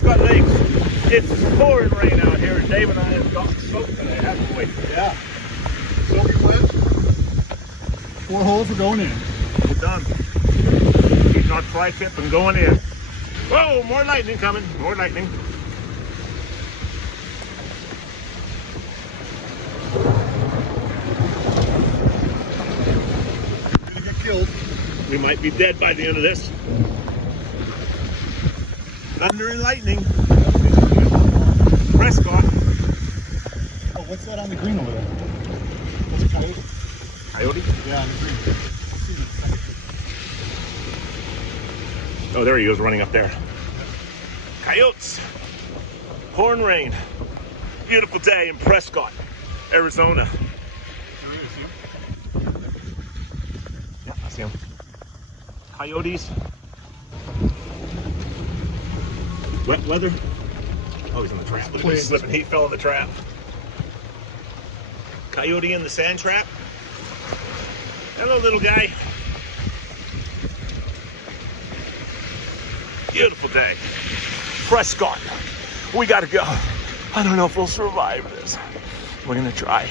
Prescott Lake. It's pouring rain out here, and Dave and I have gotten soaked today, haven't we? Yeah. Soaking wet. 4 holes, we're going in. We're done. Keeping our tri-tip and going in. Whoa, more lightning coming. More lightning. We're gonna get killed. We might be dead by the end of this. Thunder and lightning. Prescott. Oh, what's that on the green over there? That's a coyote. Coyote? Yeah, on the green. Oh, there he goes, running up there. Coyotes. Pouring rain. Beautiful day in Prescott, Arizona. There he is, see him? Yeah, I see him. Coyotes. Wet weather. Oh, he's in the trap. Look at him slipping. He fell in the trap. Coyote in the sand trap. Hello, little guy. Beautiful day. Prescott. We gotta go. I don't know if we'll survive this. We're gonna try.